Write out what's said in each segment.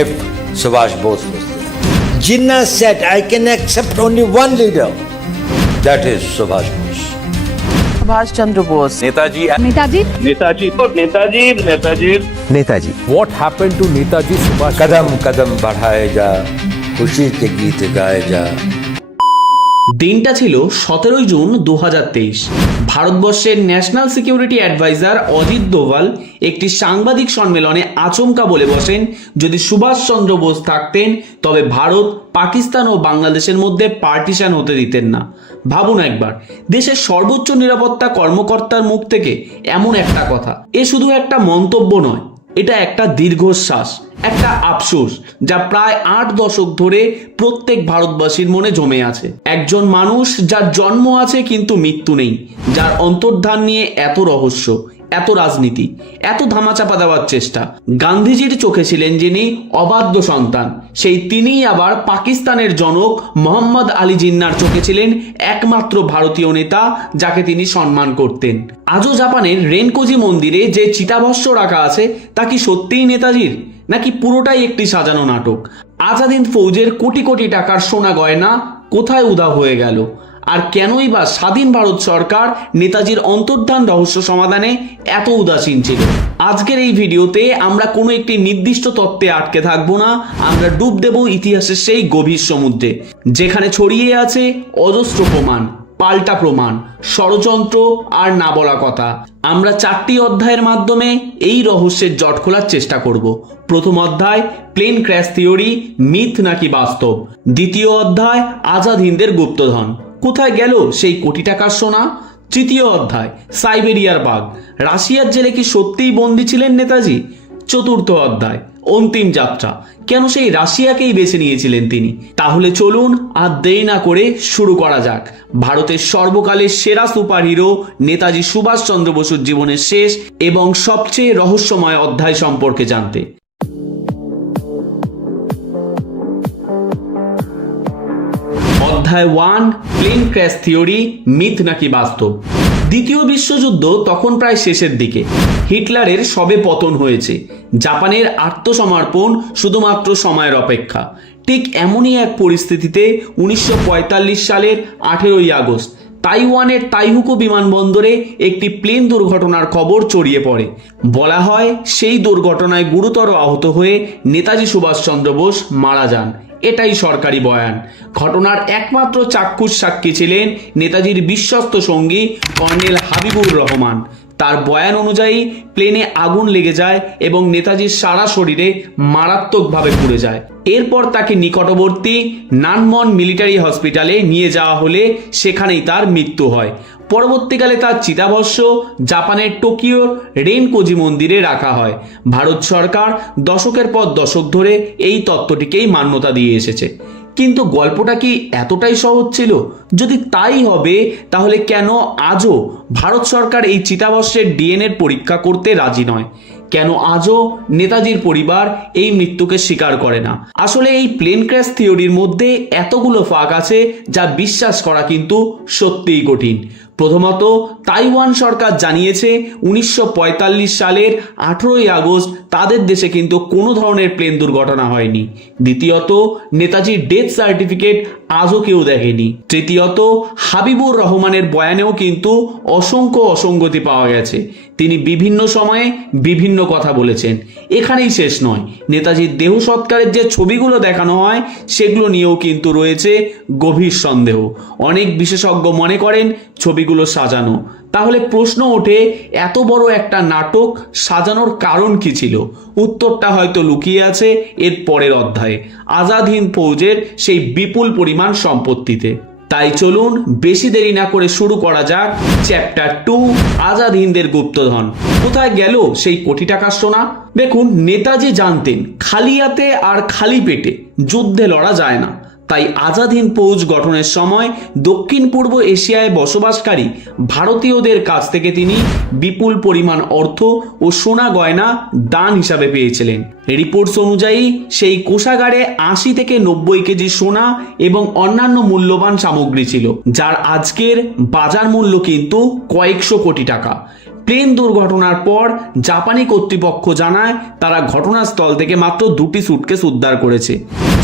if Subhash Bose was there. Jinnah said, I can accept only one leader. That is Subhash Bose. Subhash Chandra Bose. Netaji. Netaji. Netaji. Netaji. Netaji. Netaji. What happened to Netaji Subhash? Kadam kadam बढ़ाए जा, खुशी के गीत गाए जा. দিনটা ছিল সতেরোই জুন দু হাজার তেইশ। ভারতবর্ষের national security adviser Ajit Doval একটি সাংবাদিক সম্মেলনে আচমকা বলে বসেন, যদি সুভাষচন্দ্র বোস থাকতেন, তবে ভারত, পাকিস্তান ও বাংলাদেশের মধ্যে পার্টিশন হতে দিতেন না। ভাবুন একবার, দেশের সর্বোচ্চ নিরাপত্তা কর্মকর্তার মুখ থেকে এমন একটা কথা, এ শুধু একটা মন্তব্য নয় এটা একটা দীর্ঘশ্বাস, একটা আফসোস যা প্রায় আট দশক ধরে প্রত্যেক ভারতবাসীর মনে জমে আছে। একজন মানুষ যার জন্ম আছে কিন্তু মৃত্যু নেই, যার অন্তর্ধান নিয়ে এত রহস্য। এত রাজনীতি, এত ধামাচাপা দেওয়ার চেষ্টা। গান্ধীজির চোখে ছিলেন যিনি অবাধ্য সন্তান, সেই তিনিই আবার পাকিস্তানের জনক মোহাম্মদ আলী জিন্নার চোখে ছিলেন একমাত্র ভারতীয় নেতা যাকে তিনি সম্মান করতেন। আজও জাপানের রেনকোজি মন্দিরে যে চিতাভস্য রাখা আছে, তা কি সত্যিই নেতাজির, নাকি পুরোটাই একটি সাজানো নাটক? আজাদিন ফৌজের কোটি কোটি টাকার সোনা গয়না কোথায় উদা হয়ে গেল? আর কেনই বা স্বাধীন ভারত সরকার নেতাজির অন্তর্ধান রহস্য সমাধানে এত উদাসীন ছিল? আজকের এই ভিডিওতে আমরা কোনো একটি নির্দিষ্ট তত্ত্বে আটকে থাকব না, আমরা ডুব দেব ইতিহাসের সেই গভীর সমুদ্রে, যেখানে ছড়িয়ে আছে অজস্র প্রমাণ, পাল্টা প্রমাণ, ষড়যন্ত্র আর না বলা কথা আমরা চারটি অধ্যায়ের মাধ্যমে এই রহস্যের জট খোলার চেষ্টা করব। প্রথম অধ্যায়, প্লেন ক্র্যাশ থিওরি, মিথ নাকি বাস্তব? দ্বিতীয় অধ্যায়, আজাদ হিন্দের গুপ্তধন। কোথায় গেল সেই কোটি টাকার সোনা? তৃতীয় অধ্যায়, সাইবেরিয়ার বাঘ। রাশিয়ার জেলে কি সত্যিই বন্দী ছিলেন নেতাজি? চতুর্থ অধ্যায়, অন্তিম যাত্রা। কেন সেই রাশিয়াকেই বেছে নিয়েছিলেন তিনি? তাহলে চলুন আর দেরি না করে শুরু করা যাক। ভারতের সর্বকালের সেরা সুপারহিরো নেতাজি সুভাষচন্দ্র বসুর জীবনের শেষ এবং সবচেয়ে রহস্যময় অধ্যায় সম্পর্কে জানতে। অধ্যায় one plane crash theory myth নাকি বাস্তব? দ্বিতীয় বিশ্বযুদ্ধ তখন প্রায় শেষের দিকে। হিটলারের সবে পতন হয়েছে। জাপানের আত্মসমর্পণ শুধুমাত্র সময়ের অপেক্ষা। ঠিক এমনই এক পরিস্থিতিতে উনিশশো পঁয়তাল্লিশ সালের আঠেরোই আগস্ট তাইওয়ানের তাইহুকু বিমানবন্দরে একটি প্লেন দুর্ঘটনার খবর ছড়িয়ে পড়ে। বলা হয়, সেই দুর্ঘটনায় গুরুতর আহত হয়ে নেতাজি সুভাষচন্দ্র বোস মারা যান। এটাই সরকারি বয়ান। ঘটনার একমাত্র চাক্ষুষ সাক্ষী ছিলেন নেতাজির বিশ্বস্ত সঙ্গী কর্নেল হাবিবুর রহমান। তার বয়ান অনুযায়ী প্লেনে আগুন লেগে যায় এবং নেতাজির সারা শরীরে মারাত্মকভাবে পুড়ে যায়। এরপর তাকে নিকটবর্তী নানমন মিলিটারি হসপিটালে নিয়ে যাওয়া হলে সেখানেই তার মৃত্যু হয়। পরবর্তীকালে তার চিতাভস্য জাপানের টোকিওর রেনকোজি মন্দিরে রাখা হয়। ভারত সরকার দশকের পর দশক ধরে এই তত্ত্বটিকেই মান্যতা দিয়ে এসেছে। কিন্তু গল্পটা কি এতটাই সহজ ছিল? যদি তাই হবে, তাহলে কেন আজও ভারত সরকার এই চিতাবর্ষের ডিএনএর পরীক্ষা করতে রাজি নয়? কেন আজও নেতাজির পরিবার এই মৃত্যুকে স্বীকার করে না? আসলে এই প্লেন ক্র্যাশ থিওরির মধ্যে এতগুলো ফাঁক আছে যা বিশ্বাস করা কিন্তু সত্যিই কঠিন। প্রথমত, তাইওয়ান সরকার জানিয়েছে উনিশশো পঁয়তাল্লিশ সালের আঠেরোই আগস্ট তাদের দেশে কিন্তু কোনো ধরনের প্লেন দুর্ঘটনা হয়নি। দ্বিতীয়ত নেতাজির ডেথ সার্টিফিকেট আজও কেউ দেখেনি। তৃতীয়ত, হাবিবুর রহমানের বয়ানেও কিন্তু অসংখ্য অসঙ্গতি পাওয়া গেছে। তিনি বিভিন্ন সময়ে বিভিন্ন কথা বলেছেন। এখানেই শেষ নয়। নেতাজির দেহ সৎকারের যে ছবিগুলো দেখানো হয়, সেগুলো নিয়েও কিন্তু রয়েছে গভীর সন্দেহ। অনেক বিশেষজ্ঞ মনে করেন ছবিগুলো সাজানো। তাহলে প্রশ্ন ওঠে, এত বড় একটা নাটক সাজানোর কারণ কি ছিল? উত্তরটা হয়তো লুকিয়ে আছে এর পরের অধ্যায়ে। আজাদ হিন্দ ফৌজের সেই বিপুল পরিমাণ সম্পত্তিতে। তাই চলুন বেশি দেরি না করে শুরু করা যাক চ্যাপ্টার টু, আজাদ হিন্দের গুপ্তধন। কোথায় গেল সেই কোটি টাকা সোনা? দেখুন, নেতাজি জানতেন খালিয়াতে আর খালি পেটে, যুদ্ধে লড়া যায় না। তাই আজাদ হিন্দ ফৌজ গঠনের সময় দক্ষিণ পূর্ব এশিয়ায় বসবাসকারী ভারতীয়দের কাছ থেকে তিনি বিপুল পরিমাণ অর্থ ও সোনা গয়না দান হিসাবে পেয়েছিলেন। রিপোর্টস অনুযায়ী, সেই কোষাগারে আশি থেকে নব্বই কেজি সোনা এবং অন্যান্য মূল্যবান সামগ্রী ছিল, যার আজকের বাজার মূল্য কিন্তু কয়েকশো কোটি টাকা। প্লেন দুর্ঘটনার পর জাপানি কর্তৃপক্ষ জানায় তারা ঘটনাস্থল থেকে মাত্র দুটি সুটকেস উদ্ধার করেছে,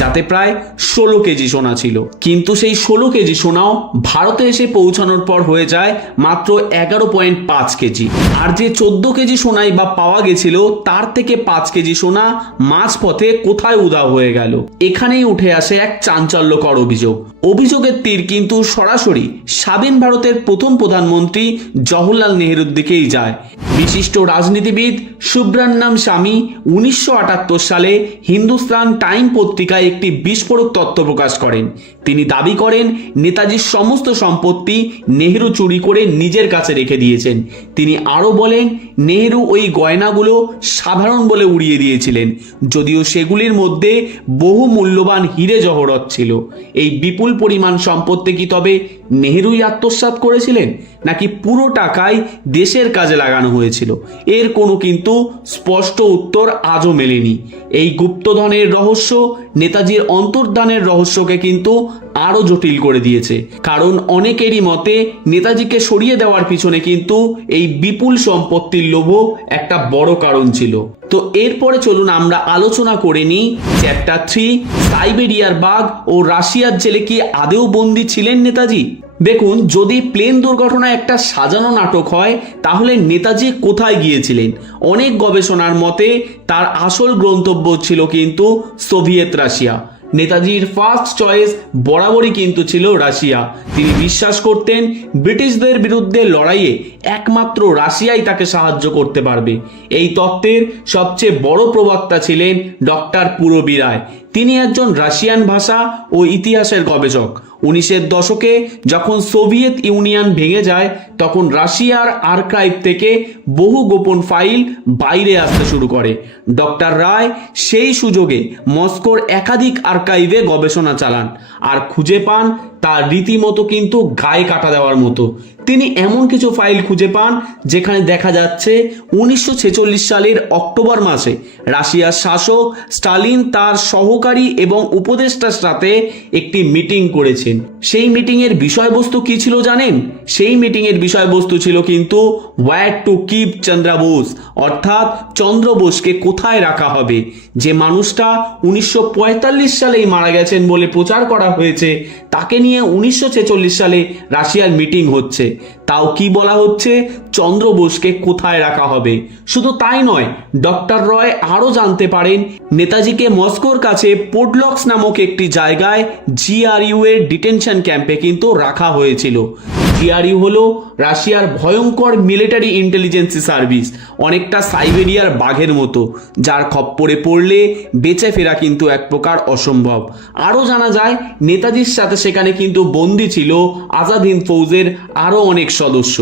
যাতে প্রায় ষোলো কেজি সোনা ছিল। কিন্তু সেই ষোলো কেজি সোনাও ভারতে এসে পৌঁছানোর পর হয়ে যায় মাত্র এগারো পয়েন্ট পাঁচ কেজি। আর যে চোদ্দ কেজি সোনাই বা পাওয়া গেছিল, তার থেকে পাঁচ কেজি সোনা মাঝপথে কোথায় উধাও হয়ে গেল? এখানেই উঠে আসে এক চাঞ্চল্যকর অভিযোগ। অভিযোগের তীর কিন্তু সরাসরি স্বাধীন ভারতের প্রথম প্রধানমন্ত্রী জওহরলাল নেহরুর দিকেই যায়। বিশিষ্ট রাজনীতিবিদ সুব্রান্নাম স্বামী উনিশশো আটাত্তর সালে হিন্দুস্তান টাইম পত্রিকায় একটি বিস্ফোরক তত্ত্ব প্রকাশ করেন। তিনি দাবি করেন, নেতাজির সমস্ত সম্পত্তি নেহেরু চুরি করে নিজের কাছে রেখে দিয়েছেন। তিনি আরও বলেন, নেহেরু ওই গয়নাগুলো সাধারণ বলে উড়িয়ে দিয়েছিলেন, যদিও সেগুলির মধ্যে বহু মূল্যবান হিরে জহরত ছিল। এই বিপুল পরিমাণ সম্পত্তি কি তবে নেহেরুই আত্মসাৎ করেছিলেন, নাকি পুরো টাকাই দেশের কাজে লাগানো হয়েছিল। এর কোনো কিন্তু স্পষ্ট উত্তর আজও মেলেনি। এই গুপ্তধনের রহস্য নেতাজির অন্তর্দানের রহস্যকে কিন্তু আরও জটিল করে দিয়েছে। কারণ অনেকেরই মতে নেতাজিকে সরিয়ে দেওয়ার পিছনে কিন্তু এই বিপুল সম্পত্তির লোভ একটা বড় কারণ ছিল। তো এরপরে চলুন আমরা আলোচনা করে নিই চ্যাপ্টার থ্রি, সাইবেরিয়ার বাঘ ও রাশিয়ার জেলে কি আদেও বন্দী ছিলেন নেতাজি? দেখুন, যদি প্লেন দুর্ঘটনা একটা সাজানো নাটক হয়, তাহলে নেতাজি কোথায় গিয়েছিলেন? অনেক গবেষণার মতে, তার আসল গন্তব্য ছিল কিন্তু সোভিয়েত রাশিয়া। নেতাজির ফার্স্ট চয়েস বরাবরই কিন্তু ছিল রাশিয়া। তিনি বিশ্বাস করতেন, ব্রিটিশদের বিরুদ্ধে লড়াইয়ে একমাত্র রাশিয়াই তাকে সাহায্য করতে পারবে। এই তত্ত্বের সবচেয়ে বড় প্রবক্তা ছিলেন ডক্টর পুরবী রায়। তিনি একজন রাশিয়ান ভাষা ও ইতিহাসের গবেষক। উনিশের দশকে যখন সোভিয়েত ইউনিয়ন ভেঙে যায়, তখন রাশিয়ার আর্কাইভ থেকে বহু গোপন ফাইল বাইরে আসতে শুরু করে। ডক্টর রায় সেই সুযোগে মস্কোর একাধিক আর্কাইভে গবেষণা চালান আর খুঁজে পান তার রীতিমতো কিন্তু গায়ে কাটা দেওয়ার মতো। তিনি এমন কিছু ফাইল খুঁজে পান, যেখানে দেখা যাচ্ছে উনিশশো ছেচল্লিশ সালের অক্টোবর মাসে রাশিয়ার শাসক স্টালিন তার সহকারী এবং উপদেষ্টার সাথে একটি মিটিং করেছেন। সেই মিটিংয়ের বিষয়বস্তু কি ছিল জানেন? সেই মিটিংয়ের বিষয়বস্তু ছিল কিন্তু war to keep Chandra Bose অর্থাৎ চন্দ্র বোসকে কোথায় রাখা হবে? যে মানুষটা উনিশশো পঁয়তাল্লিশ সালেই মারা গেছেন বলে প্রচার করা হয়েছে, তাকে নিয়ে উনিশশো ছেচল্লিশ সালে রাশিয়ার মিটিং হচ্ছে। তাও কি বলা হচ্ছে? চন্দ্র বোসকে কোথায় রাখা হবে? শুধু তাই নয়, ডক্টর রয় আরও জানতে পারেন, নেতাজিকে মস্কোর কাছে পোডলক্স নামক একটি জায়গায় জিআরইউ এর ডিটেনশন ক্যাম্পে কিন্তু রাখা হয়েছিল। জিআরইউ হলো রাশিয়ার ভয়ঙ্কর মিলিটারি ইন্টেলিজেন্সি সার্ভিস অনেকটা সাইবেরিয়ার বাঘের মতো, যার খপ্পরে পড়লে বেঁচে ফেরা কিন্তু এক প্রকার অসম্ভব। আরও জানা যায়, নেতাজির সাথে সেখানে কিন্তু বন্দি ছিল আজাদ হিন্দ ফৌজের আরও অনেক সদস্য।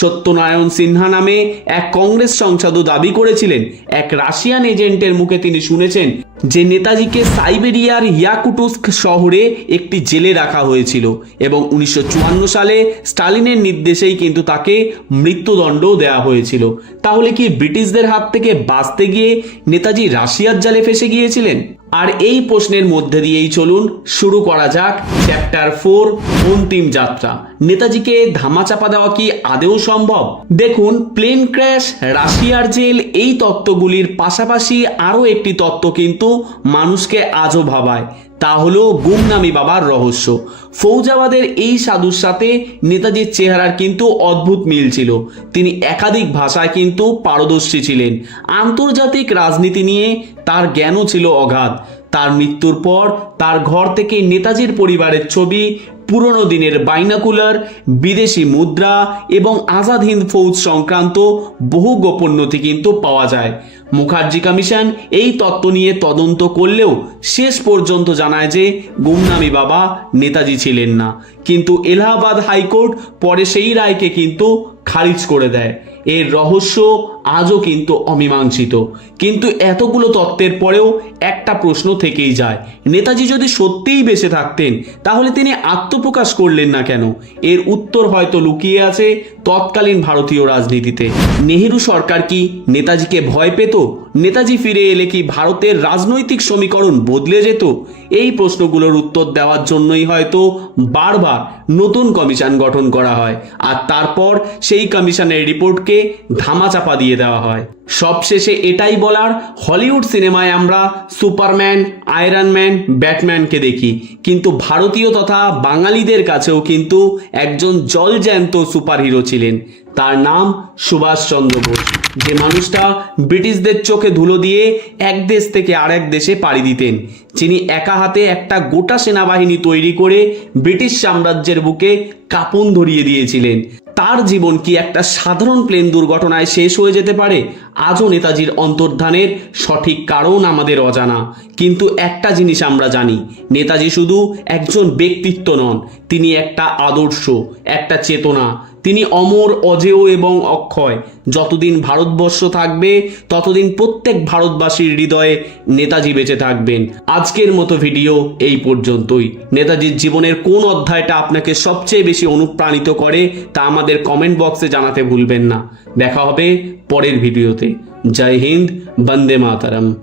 সত্যনারায়ণ সিনহা নামে এক কংগ্রেস সংসদও দাবি করেছিলেন, এক রাশিয়ান এজেন্টের মুখে তিনি শুনেছেন যে নেতাজিকে সাইবেরিয়ার ইয়াকুটুস্ক শহরে একটি জেলে রাখা হয়েছিল এবং উনিশশো চুয়ান্ন সালে স্টালিনের নির্দেশেই কিন্তু তাকে মৃত্যুদণ্ড দেওয়া হয়েছিল। তাহলে কি ব্রিটিশদের হাত থেকে বাঁচতে গিয়ে নেতাজি রাশিয়ার জালে ফেসে গিয়েছিলেন? আর এই প্রশ্নের মধ্যে দিয়েই চলুন শুরু করা যাক চ্যাপ্টার ফোর অন্তিম যাত্রা। নেতাজিকে ধামাচাপা দেওয়া কি আদেও সম্ভব? দেখুন প্লেন ক্র্যাশ রাশিয়ার জেল, এই তত্ত্বগুলির পাশাপাশি আরও একটি তত্ত্ব কিন্তু মানুষকে আজও ভাবায়। তা হলো গুমনামি বাবার রহস্য। ফৌজাবাদের এই সাধুর সাথে নেতাজির চেহারার কিন্তু অদ্ভুত মিল ছিল। তিনি একাধিক ভাষায় কিন্তু পারদর্শী ছিলেন। আন্তর্জাতিক রাজনীতি নিয়ে তার জ্ঞানও ছিল অগাধ। তার মৃত্যুর পর তার ঘর থেকে নেতাজির পরিবারের ছবি, পুরনো দিনের বাইনাকুলার, বিদেশি মুদ্রা এবং আজাদ হিন্দ ফৌজ সংক্রান্ত বহু গোপন নথি কিন্তু পাওয়া যায়। মুখার্জি কমিশন এই তত্ত্ব নিয়ে তদন্ত করলেও শেষ পর্যন্ত জানায় যে গুমনামি বাবা নেতাজি ছিলেন না। কিন্তু এলাহাবাদ হাইকোর্ট পরে সেই রায়কে কিন্তু খারিজ করে দেয়। এর রহস্য আজও কিন্তু অমীমাংসিত। কিন্তু এতগুলো তত্ত্বের পরেও একটা প্রশ্ন থেকেই যায়, নেতাজি যদি সত্যিই বেঁচে থাকতেন, তাহলে তিনি আত্মপ্রকাশ করলেন না কেন? এর উত্তর হয়তো লুকিয়ে আছে তৎকালীন ভারতীয় রাজনীতিতে। নেহেরু সরকার কি নেতাজিকে ভয় পেত? নেতাজি ফিরে এলে কি ভারতের রাজনৈতিক সমীকরণ বদলে যেত? এই প্রশ্নগুলোর উত্তর দেওয়ার জন্যই হয়তো বারবার নতুন কমিশন গঠন করা হয় আর তারপর সেই কমিশনের রিপোর্টকে ধামাচাপা দিয়ে দেওয়া হয়। সবশেষে এটাই বলার, হলিউড সিনেমায় আমরা সুপারম্যান, আয়রন ম্যান, ব্যাটম্যানকে দেখি। কিন্তু ভারতীয় তথা বাঙালিদের কাছেও কিন্তু একজন জলজ্যান্ত সুপারহিরো ছিলেন। তার নাম সুভাষচন্দ্র বোস। যে মানুষটা ব্রিটিশদের চোখে ধুলো দিয়ে এক দেশ থেকে আরেক দেশে পাড়ি দিতেন, যিনি একা হাতে একটা গোটা সেনাবাহিনী তৈরি করে ব্রিটিশ সাম্রাজ্যের বুকে কাপন ধরিয়ে দিয়েছিলেন। তার জীবন কি একটা সাধারণ প্লেন দুর্ঘটনায় শেষ হয়ে যেতে পারে? আজও নেতাজির অন্তর্ধানের সঠিক কারণ আমাদের অজানা। কিন্তু একটা জিনিস আমরা জানি, নেতাজি শুধু একজন ব্যক্তিত্ব নন, তিনি একটা আদর্শ, একটা চেতনা। তিনি অমর, অজেয় এবং অক্ষয়। যতদিন ভারতবর্ষ থাকবে, ততদিন প্রত্যেক ভারতবাসীর হৃদয়ে নেতাজি বেঁচে থাকবেন। আজকের মতো ভিডিও এই পর্যন্তই। নেতাজির জীবনের কোন অধ্যায়টা আপনাকে সবচেয়ে বেশি অনুপ্রাণিত করে, তা আমাদের কমেন্ট বক্সে জানাতে ভুলবেন না। দেখা হবে পরের ভিডিওতে। জয় হিন্দ, বন্দে মাতারম।